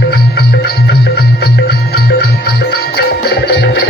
Thank you.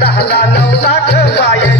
चढाला नव्हता ठवाय